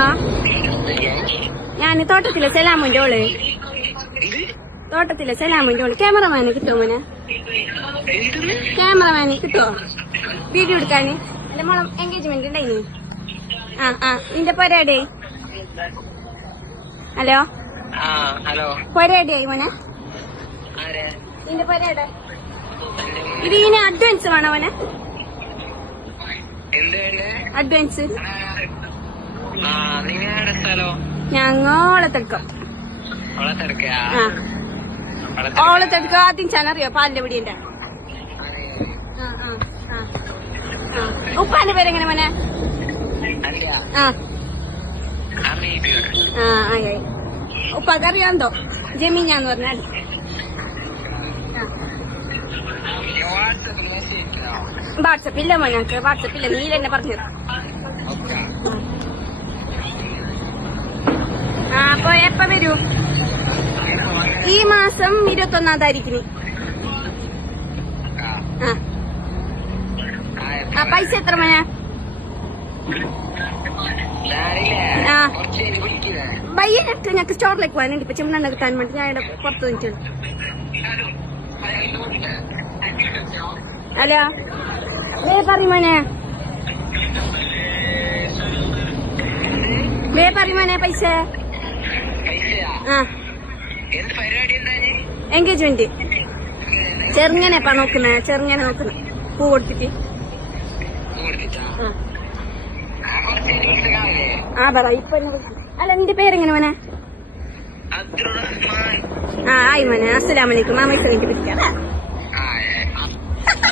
ആ ഞാന് തോട്ടത്തിലെ സലാമുന്റെ ഓള് ക്യാമറമാന് കിട്ടുമോ മോനെ? ക്യാമറമാന് കിട്ടുമോ വീഡിയോ എടുക്കാന്? എന്റെ മോളെ എൻഗേജ്മെന്റ് ഉണ്ടായിന്. നിന്റെ പൊരേടെ? ഹലോ പൊരേടെയായി മോനെ? നിന്റെ പൊരേടെ? ഇത് ഇനി അഡ്വാൻസ് വേണോ മോനെ? അഡ്വാൻസ് ഞങ്ങളെടുക്കാം. ഓളത്തെടുക്ക ആദ്യം ചാനറിയോ പാലിന്റെ പിടിന്റെ? ഉപ്പാന്റെ പേരെങ്ങനെ മോനെ? ഉപ്പാക്കറിയാന്തോ ജമീനാന്ന് പറഞ്ഞാൽ? വാട്സപ്പില്ല മോനക്ക്, വാട്സപ്പില്ല. നീ തന്നെ പറഞ്ഞത്. അപ്പൊ എപ്പ വരൂ? ഈ മാസം 21-ാം താരീഖിന്. പൈസ എത്ര മോനെ? വയ്യട്ട് ഞങ്ങക്ക് സ്റ്റോറിലേക്ക് പോകാനുണ്ട്. ഇപ്പൊ ചെമ്മണ്ണ കിട്ടാൻ വേണ്ടി ഞാൻ ഇവിടെ പുറത്ത് നിൽക്കുന്നു. ഹലോ പറയുമോനെ? പറയുമോനെ പൈസ? എൻഗേജ്മെന്റ് ചെറുങ്ങനെപ്പാ നോക്കുന്നേ? ചെറുങ്ങനെ നോക്കുന്നേ പൂ കൊടുത്തിട്ട്. പറ ഇപ്പൊ. അല്ല നിന്റെ പേരെങ്ങനെ മോനെ? ആയി മോനെ. അസ്സലാമലൈക്കും. മാമ പിടിക്കാം.